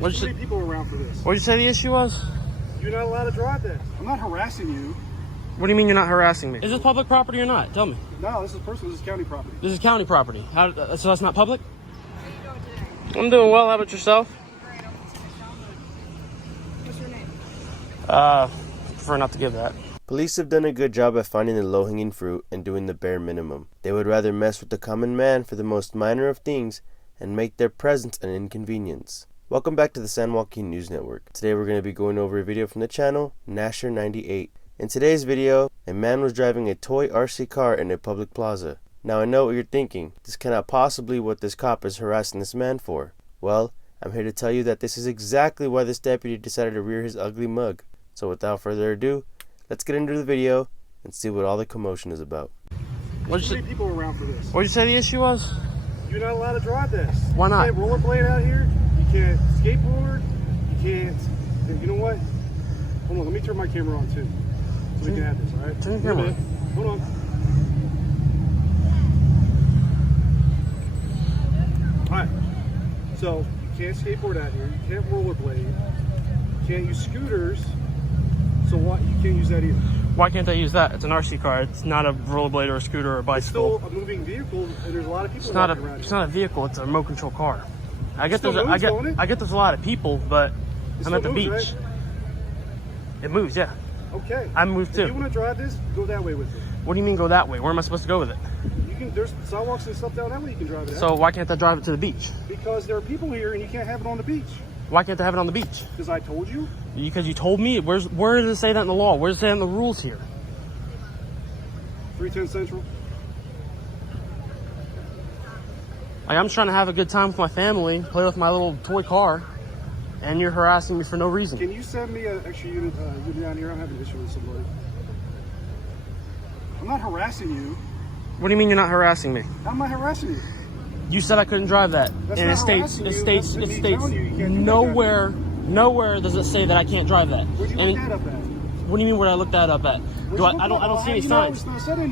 There's too many people around for this. What did you say the issue was? You're not allowed to drive this. I'm not harassing you. What do you mean you're not harassing me? Is this public property or not? Tell me. No, this is personal. This is county property. This is county property. So that's not public? I'm doing well. How about yourself? What's your name? Prefer not to give that. Police have done a good job at finding the low-hanging fruit and doing the bare minimum. They would rather mess with the common man for the most minor of things and make their presence an inconvenience. Welcome back to the San Joaquin News Network. Today we're going to be going over a video from the channel, Nasher98. In today's video, a man was driving a toy RC car in a public plaza. Now I know what you're thinking. This cannot possibly be what this cop is harassing this man for. Well, I'm here to tell you that this is exactly why this deputy decided to rear his ugly mug. So without further ado, let's get into the video and see what all the commotion is about. There's too many people around for this. What did you say the issue was? You're not allowed to drive this. Why not? You can't rollerblade out here. You can't skateboard. You can't. You know what? Hold on. Let me turn my camera on too, so we can have this. All right. Turn your camera on. Hold on. All right. So you can't skateboard out here. You can't rollerblade. You can't use scooters. So what? You can't use that either. Why can't they use that? It's an RC car. It's not a rollerblade or a scooter or a bicycle. It's still a moving vehicle, and there's a lot of people It's not walking around a. It's here. not a vehicle. It's a remote control car. I get still there's. moves, don't it? I get there's a lot of people, but It I'm at the still beach. moves, right? It moves, yeah. Okay. I moved If too. you want to drive this, go that way with it. What do you mean go that way? Where am I supposed to go with it? You can. There's sidewalks and stuff down that way. You can drive it. So why can't I drive it to the beach? Because there are people here, and you can't have it on the beach. Why can't I have it on the beach? Because I told you. Because you told me. Where does it say that in the law? Where does it say in the rules here? 310 Central. Like, I'm trying to have a good time with my family, play with my little toy car, and you're harassing me for no reason. Can you send me an extra unit down here? I'm having an issue with somebody. I'm not harassing you. What do you mean you're not harassing me? How am I harassing you? You said I couldn't drive that, That's and not it states harassing you. That's me telling you you can't do that nowhere does it say that I can't drive that. Where'd you And look that up at? what do you mean where I looked that up at? I don't see any signs.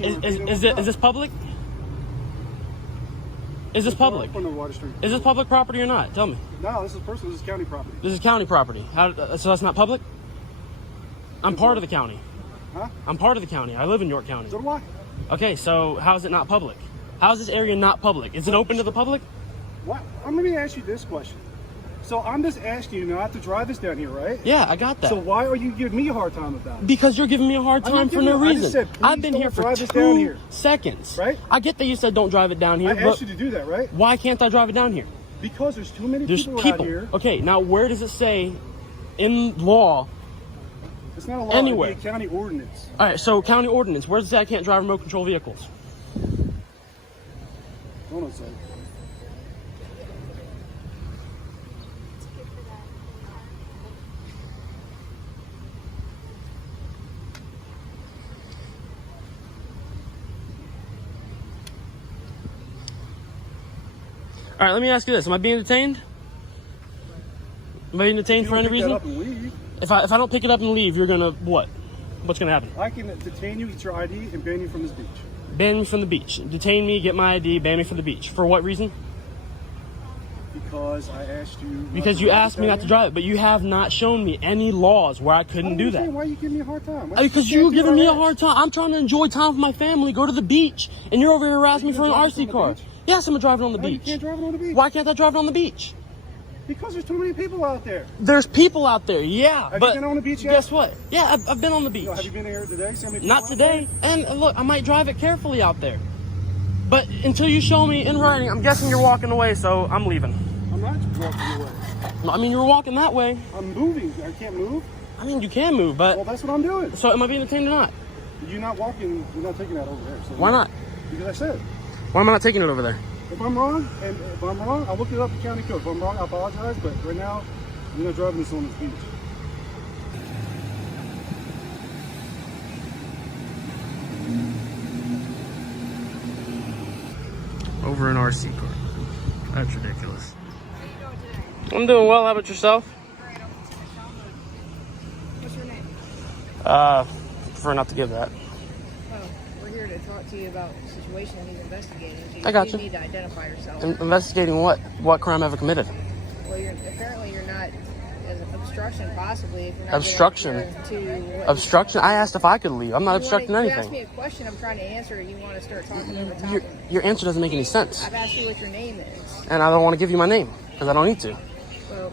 Is this public? Is this public? Is this public property or not? Tell me. No, this is personal. This is county property. This is county property. So that's not public? I'm part of the county. Huh? I'm part of the county. I live in York County. So do I. Okay, so how is it not public? How is this area not public? Is it open to the public? What? Let me ask you this question. So I'm just asking you not to drive this down here, right? Yeah, I got that. So why are you giving me a hard time about it? Because you're giving me a hard I'm not time for giving no you- I just reason. said, please I've been don't here for drive this down 2 here. seconds. Right? I get that you said don't drive it down here, I but asked you to do that, right? why can't I drive it down here? Because there's too many There's people out people. here. Okay, now where does it say in law? It's not a law. Anywhere. It'd be a county ordinance. All right, so county ordinance. Where does it say I can't drive remote control vehicles? Hold on a second. All right, let me ask you this: am I being detained? Am I being detained for any Pick that reason? up and leave. If I don't pick it up and leave, you're gonna what? What's gonna happen? I can detain you, get your ID, and ban you from this beach. Ban me from the beach. Detain me, get my ID, ban me from the beach. For what reason? Because I asked you. Because you asked me not to drive it, but you have not shown me any laws where I couldn't do that. Why are you giving me a hard time? Because you're giving me a hard time. I'm trying to enjoy time with my family, go to the beach, and you're over here harassing me for an RC car. Yes, I'm gonna drive it on the No, you beach. can't drive it on the beach. Why can't I drive it on the beach? Because there's too many people out there. There's people out there, yeah. Have but you been on the beach yet? Guess what? Yeah, I've been on the beach. No, have you been here today? See how many people Not out today. And look, I might drive it carefully out there. But until you show me in writing, I'm guessing you're walking away, so I'm leaving. there? I'm not walking away. I mean, you were walking that way. I'm moving. I can't move. I mean, you can move, Well, but that's what I'm doing. so am I being detained or not? You're not walking. You're not taking that over there. So Why not? Because I said, Why am I not taking it over there? if I'm wrong, I'll look it up in county code. If I'm wrong, I apologize. But right now, you're not driving this on this beach. Over an RC car. That's ridiculous. How you doing today? I'm doing well. How about yourself? Great. I'm gonna take a download. What's your name? Prefer not to give that. Oh, we're here to talk to you about the situation he's investigating. I got you. You need to identify yourself. Investigating what? What crime have I committed? Well, apparently you're not as obstruction, possibly. If you're not Obstruction? Obstruction? I asked if I could leave. I'm not obstructing You asked me anything. a question, I'm trying to answer it. You want to start talking over top of me. Your answer doesn't make any sense. I've asked you what your name is. And I don't want to give you my name because I don't need to. Well,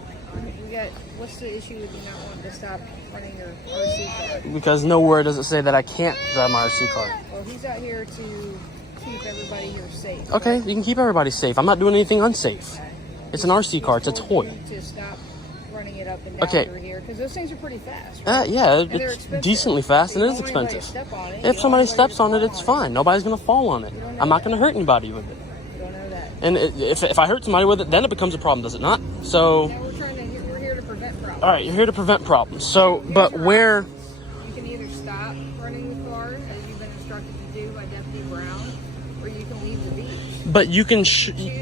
what's the issue with you not wanting to stop running your RC card? Because nowhere does it say that I can't drive my RC car. Well, he's out here to keep everybody here safe. Okay, you can keep everybody safe. I'm not doing anything unsafe. It's an RC car. It's a toy. To stop running it up and down Okay. through here, because those things are pretty fast. Right? Yeah, And they're it's expensive. decently fast and it You is don't want anybody to expensive. step on it. You If don't somebody want anybody steps to on it, fall it's fine. Nobody's going to fall on it. don't know I'm not going to that. hurt anybody with it. You don't know that. And if I hurt somebody with it, then it becomes a problem, does it not? So, Now we're here to prevent problems. all right, you're here to prevent problems. So, but where? You can either stop running the car, as you've been instructed to do by Deputy Brown, or you can leave the beach. But you can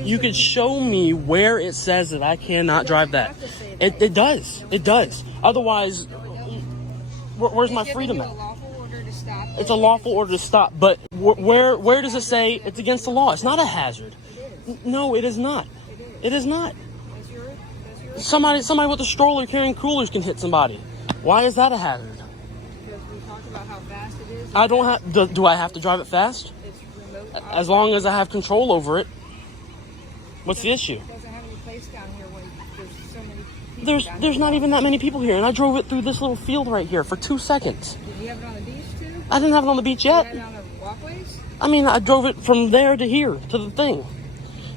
you could show me where it says that I cannot drive that. It does. It does. Otherwise, where's my freedom It's at? a lawful order to stop. It's a lawful order to stop, but where does it say it's against the law? It's not a hazard. No, it is not. It is not. That's your Somebody with a stroller carrying coolers can hit somebody. Why is that a hazard? because we talked about how fast it is. I don't have. Do I have to drive it fast? It's remote. As long as I have control over it. What's the issue? It doesn't have any place down here when there's so many people down There's here. not even that many people here, and I drove it through this little field right here for 2 seconds. Did you have it on the beach too? I didn't have it on the beach You had yet. it on the walkways? I mean, I drove it from there to here to the thing.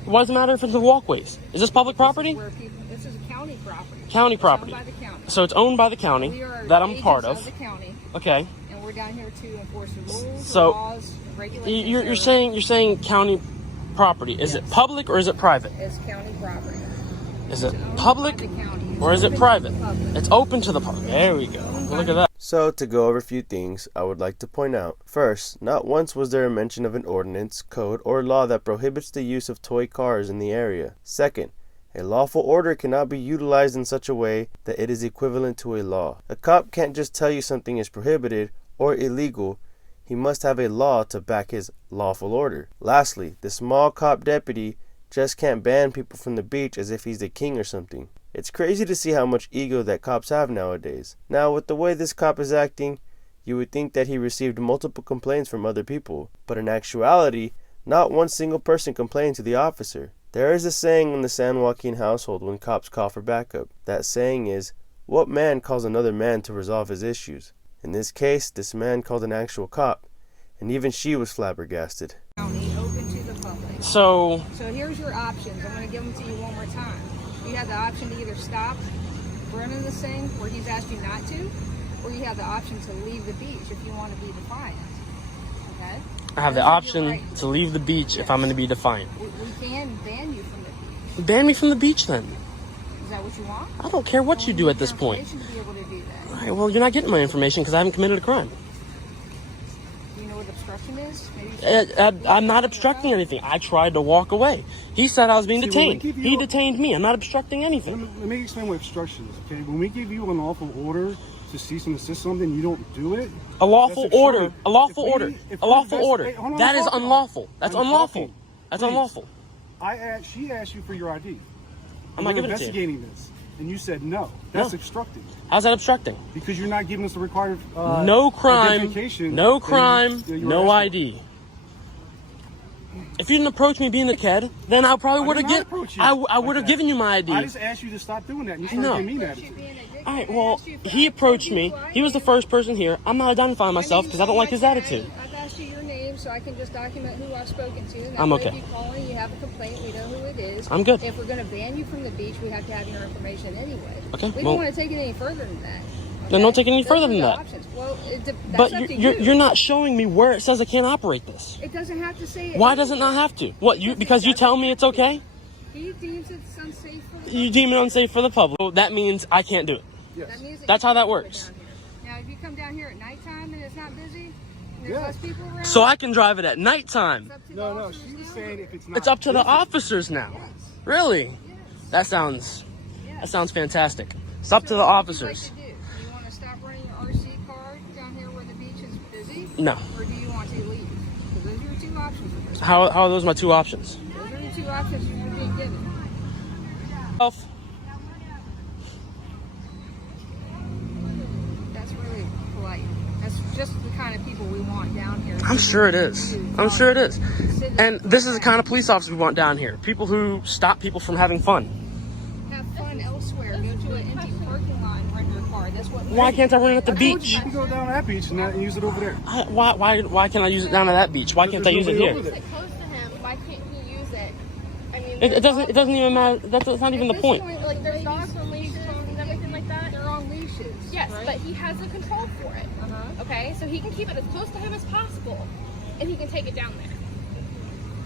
Why does it matter if it's the walkways? Is this public property? This is a county property. County It's property. owned by the county. So it's owned by the We county are that I'm agents part of of. the county, Okay. and we're down here to enforce the rules, So, laws, regulations. You're saying county property. Is it public or is it private? It's county property. Is it It's owned public by the county. or is it It's private? open to the public. It's open to the public. There we go. Look at that. So, to go over a few things, I would like to point out. First, not once was there a mention of an ordinance, code, or law that prohibits the use of toy cars in the area. Second, a lawful order cannot be utilized in such a way that it is equivalent to a law. A cop can't just tell you something is prohibited or illegal. He must have a law to back his lawful order. Lastly, the small cop deputy just can't ban people from the beach as if he's the king or something. It's crazy to see how much ego that cops have nowadays. Now, with the way this cop is acting, you would think that he received multiple complaints from other people. But in actuality, not one single person complained to the officer. There is a saying in the San Joaquin household when cops call for backup. That saying is, what man calls another man to resolve his issues? In this case, this man called an actual cop, and even she was flabbergasted. County, open to the public. So, So here's your options. I'm going to give them to you one more time. You have the option to either stop running this thing where he's asked you not to, or you have the option to leave the beach if you want to be defiant. Okay? I have the Those are your option rights. to leave the beach if I'm going to be defiant. We can ban you from the beach. Ban me from the beach then. Is that what you want? I don't care what you do at this point. You should be able to do that. All right, well, you're not getting my information because I haven't committed a crime. Do you know what obstruction is? Maybe you should- I'm not obstructing anything. I tried to walk away. He said I was being See, when we detained. give you- He detained me. I'm not obstructing anything. Let me explain what obstruction is, okay? When we give you an lawful order to cease and desist something, you don't do it. A lawful That's order. obstructing. A lawful If we- order. if A we lawful invest- order. Hey, hold on, That I'm is talking. unlawful. That's I'm unlawful. talking. That's Please. unlawful. She asked you for your ID. I'm not We're giving it to you. investigating this, and you said no. That's No. obstructing How's that obstructing? because you're not giving us the required No crime. identification No that crime. you were No asked for. ID. If you didn't approach me being a kid, then I probably I would did have not get. approach you I like would have that. given you my ID. I just asked you to stop doing that, and you started know. giving me that. You're being a dick. All right. I Well, asked you for- he approached me. He was the first person here. I'm not identifying myself because I don't like his attitude. I've asked you your name so I can just document who I've spoken to. That I'm way okay. If you call and you have a complaint, we know who it is. I'm good. If we're going to ban you from the beach, we have to have your information anyway. Okay, We well- don't want to take it any further than that. Then don't take it any Those further are than the that. Options. Well, that's But up to you're not showing me where it says I can't operate this. It doesn't have to say it. Why does it not have to? What you because you tell me it's okay? He deems it's unsafe for the You deem it unsafe for the public. Well, that means I can't do it. Yes. That means That's you how that can't works. go down here. Now, if you come down here at nighttime and it's not busy, and there's Yeah. less people around, So I can drive it at nighttime. it's up to the No, officers she was now. saying if it's not. It's up to the officers now. Really? Yes. That sounds Yes. fantastic. It's up to the So what would you officers. like to do? Do you want to stop running your RC car down here where the beach is busy? No. Or do you want to leave? Because those are your two options with this. How are those my two options? Those are your two options you're being given. people we want down here. I'm sure it is. I'm sure it is. And this is the kind of police officer we want down here. People who stop people from having fun. Have fun elsewhere. Go to an empty parking lot and rent your car. That's what. Why can't I run it at the I told you beach? you can go down that beach and use it over there. Why can't I use it down at that beach? Why can't I use it There's here? nobody over It's close to him. Why can't he use it? I mean, It doesn't even matter. That's not even the point. Like there's dogs on leashes and everything like that. They're on leashes. Yes, right? but he has the control for it. Okay, so he can keep it as close to him as possible, and he can take it down there.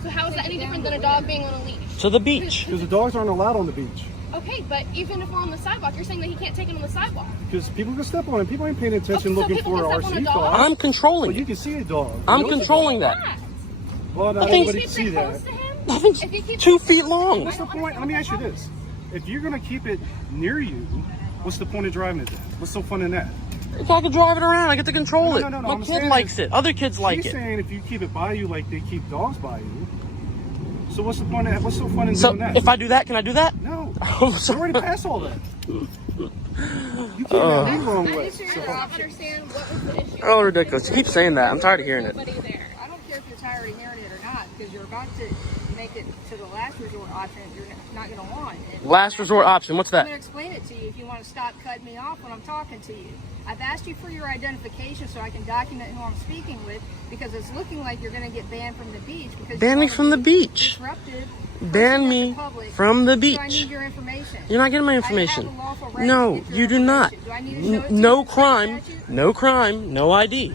So how is that any different than a dog being on a leash? To the beach. Because the dogs aren't allowed on the beach. Okay, but even if we're on the sidewalk, you're saying that he can't take it on the sidewalk. Because people can step on it. People ain't paying attention So looking people for can step on a RC dog? cars. I'm controlling But you it. can see a dog. I'm You know controlling it's a that. dog. Well, not I think- everybody Keeps can see it that. close to him. Nothing's If you keep 2 feet long. What's the point? Let me ask you this. If you're going to keep it near you, what's the point of driving it then? What's so fun in that? I can drive it around. I get to control it. No, My I'm kid saying likes it. Other kids like She's it. saying if you keep it by you like they keep dogs by you. So what's the point of what's so fun in So doing that? if I do that, can I do that? No. Oh, You already passed all that. You can't have me wrong I with. just So, don't understand what was the issue. Oh, ridiculous. You keep saying that. I'm tired of hearing it. Nobody there. I don't care if you're tired of hearing it or not, because you're about to make it to the last resort option you're not going to want. And Last resort option. What's I'm going to that? explain it to you if you want to stop cutting me off when I'm talking to you. I've asked you for your identification so I can document who I'm speaking with, because it's looking like you're going to get banned from the beach. Because Ban me from the beach. Disrupted. Ban me from the So I beach. need your information. You're not getting my I have information. a lawful right No, to get your you do not. information. Do I need to show it to No you? crime. Statute? No crime. No ID.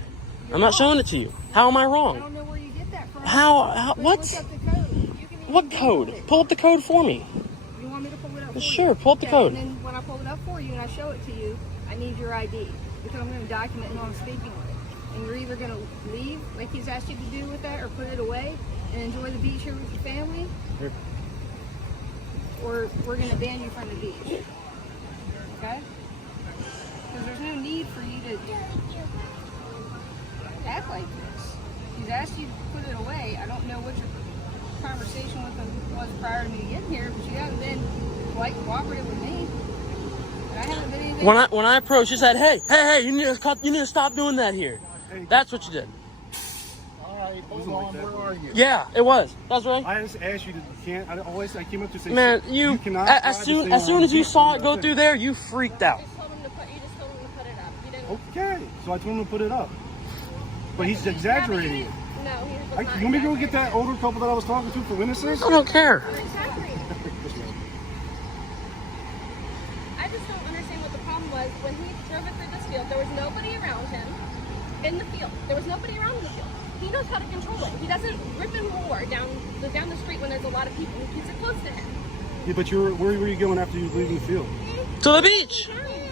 I'm not showing it to you. How am I I wrong? don't know where you get that from. How But what? look up the code. You can even What Google code? it. Pull up the code for me. You want me to pull it up for you? Sure, pull up the Okay, code. And then when I pull it up for you and I show it to you, I need your ID, because I'm going to document who I'm speaking with. And you're either going to leave, like he's asked you to do with that, or put it away and enjoy the beach here with your family, or we're going to ban you from the beach. Okay? Because there's no need for you to act like this. He's asked you to put it away. I don't know what your conversation with him was prior to me getting here, but you haven't been quite cooperative with me. And I haven't been anything. When I approached, you said, "Hey, you need to stop doing that here." That's what you did. Alright, hold on, where are you? Yeah, it was. That's right. I just asked you to, you can't, I came up to say, Man, you cannot as drive soon this as thing soon as you on saw the it go beach. through there, you freaked out. You just told him to put it up. You didn't. Okay, so I told him to put it up. But he's exaggerating it. No, he was You not. want me to go get that older couple that I was talking to for witnesses? I don't care. Exaggerating. I just don't understand what the problem was when he drove it through this field. There was nobody around him in the field. There was nobody around in the field. He knows how to control it. He doesn't rip and roar down the street when there's a lot of people. He keeps it close to him. Yeah, but where were you going after you leaving the field? To the beach.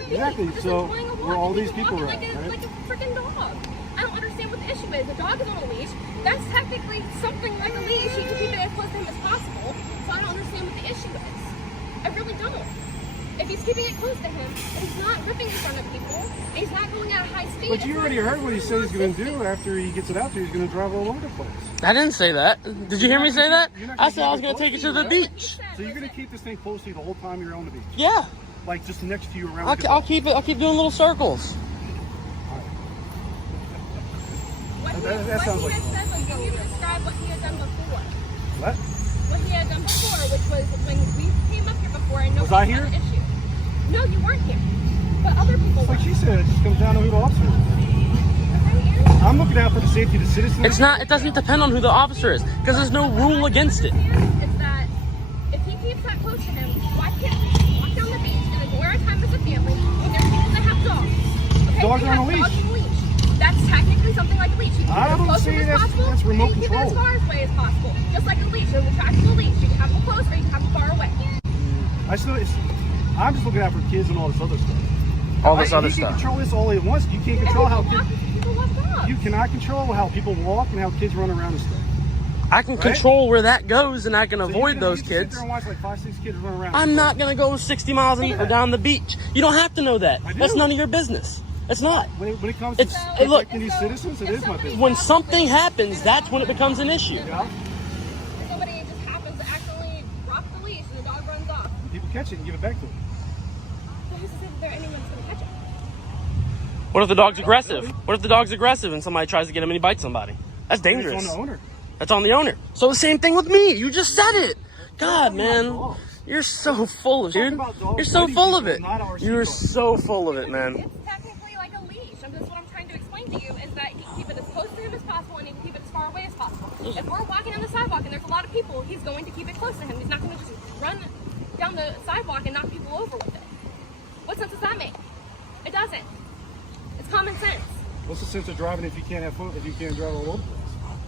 Exactly, We're just so enjoying a walk, where all and these he's people walking are at, right? like a freaking dog. I don't understand what the issue is. The dog is on a leash. That's technically something like a leash. You can keep it as close to him as possible. So I don't understand what the issue is. I really don't. If he's keeping it close to him, and he's not ripping in front of people, and he's not going at a high speed. But you already heard what he said he's going to do after he gets it out there. He's going to drive all over the place. I didn't say that. Did you hear me say that? You're not I said I was keep going to take it to close the you, right? beach. So you're going to keep this thing close to you the whole time you're on the beach? Yeah. Like just next to you around I'll the keep it. I'll keep doing little circles. That sounds like What he had said was he described what he had done before. What? What he had done before, which was when we came up here before and Was nobody I had here? an issue. No, you weren't here. But other people Like were. she said, it just comes down to who the officer is. I'm looking out for the safety of the citizens. It's not. It doesn't depend on who the officer is, because there's no rule against it. Is that if he keeps that close to him, why can't we walk down the beach and enjoy our time as a family when there's people that have dogs? Okay, Dogs they are on have a leash. dogs on a leash. That's technically something like a leash. You can I keep it as don't close to see him as that's- possible, that's remote and you keep it as control. far away as possible. Just like a leash. There's a retractable leash. You can have them close or you can have them far away. I'm just looking out for kids and all this other stuff. All this other You can stuff. control this all at once. You can't control how kids. People love dogs. You cannot control how people walk and how kids run around and stuff. I can Right? control where that goes, and I can So avoid those you kids. Sit there and watch like 5-6 kids run around. I'm not gonna go 60 miles an hour down the beach. You don't have to know that. I do. That's none of your business. It's not. When it comes to It's- hey, look. protecting these citizens, it is my business. When something happens, that's when it becomes an issue. Yeah? If somebody just happens to accidentally drop the leash and the dog runs off, People catch it and give it back to them. so who's to say that anyone's going to catch it? What if the dog's aggressive? What if the dog's aggressive and somebody tries to get him and he bites somebody? That's dangerous. It's on the owner. That's on the owner. So the same thing with me. You just said it. God, man. You're so full of it, dude. You're so full of it. You're so full of it, man. It's technically like a leash. And that's what I'm trying to explain to you is that you can keep it as close to him as possible and you can keep it as far away as possible. If we're walking on the sidewalk and there's a lot of people, he's going to keep it close to him. He's not going to just run down the sidewalk and knock people over with it. What sense does that make? It doesn't. It's common sense. What's the sense of driving if you can't have fun? If you can't drive all over the place?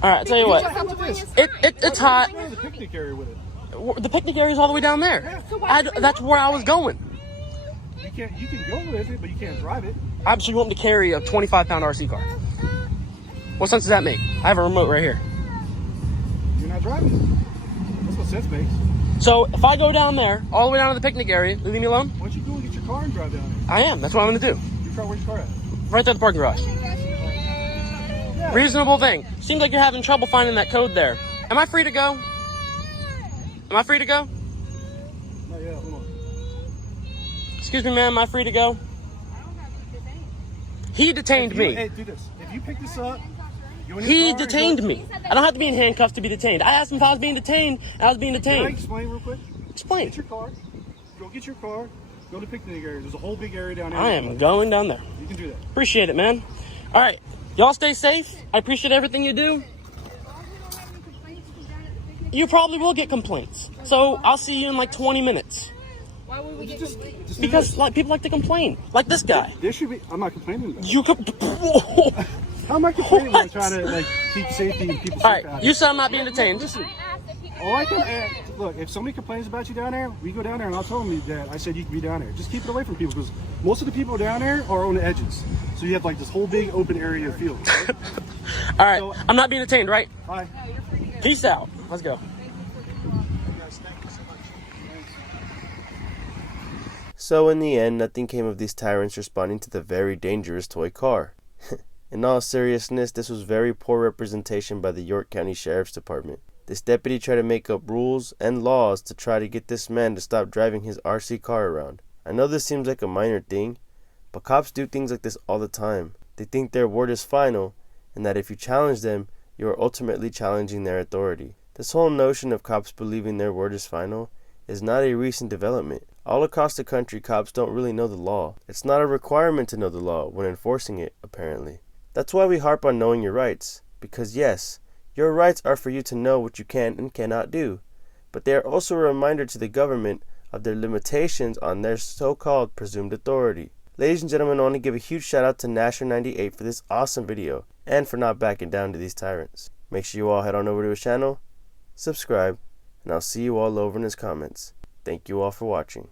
All right, I'll tell you what. How about this? It's hot. Go to the picnic area with it. The picnic area's all the way down there. That's where I was going. You can go with it, but you can't drive it. So you want me to carry a 25-pound RC car? What sense does that make? I have a remote right here. You're not driving it. That's what sense makes. So if I go down there, all the way down to the picnic area, leave me alone? Why don't you go and get your car and drive down there? I am. That's what I'm going to do. Where's your car at? Right there at the parking garage. Reasonable thing. Seems like you're having trouble finding that code there. Am I free to go? Am I free to go? Not yet. Hold on. Excuse me, ma'am. Am I free to go? He detained me. Hey, do this. If you pick this up, you in your He car and detained go- me. I don't have to be in handcuffs to be detained. I asked him if I was being detained, and I was being Can I detained. explain real quick? Explain. Get your car. Go get your car. Go to the picnic area. There's a whole big area down there. I am going down there. You can do that. Appreciate it, man. All right. Y'all stay safe. I appreciate everything you do. You probably will get complaints. So I'll see you in like 20 minutes. Why would we get Just do Because this. like people like to complain. Like this guy. There should be. I'm not complaining about it. You could. How am I complaining when I'm What? trying to like keep safety and people All safe out right. here? You said I'm not being detained. Listen. I asked if he could. All I can look, if somebody complains about you down there, we go down there and I'll tell them that I said you can be down there. Just keep it away from people because most of the people down there are on the edges. So you have like this whole big open area of field. Right? All right. I'm not being detained, right? Bye. Peace out. Let's go. So in the end, nothing came of these tyrants responding to the very dangerous toy car. In all seriousness, this was very poor representation by the York County Sheriff's Department. This deputy tried to make up rules and laws to try to get this man to stop driving his RC car around. I know this seems like a minor thing, but cops do things like this all the time. They think their word is final, and that if you challenge them, you are ultimately challenging their authority. This whole notion of cops believing their word is final is not a recent development. All across the country, cops don't really know the law. It's not a requirement to know the law when enforcing it, apparently. That's why we harp on knowing your rights, because yes, your rights are for you to know what you can and cannot do, but they are also a reminder to the government of their limitations on their so-called presumed authority. Ladies and gentlemen, I want to give a huge shout out to Nasher98 for this awesome video, and for not backing down to these tyrants. Make sure you all head on over to his channel, subscribe, and I'll see you all over in his comments. Thank you all for watching.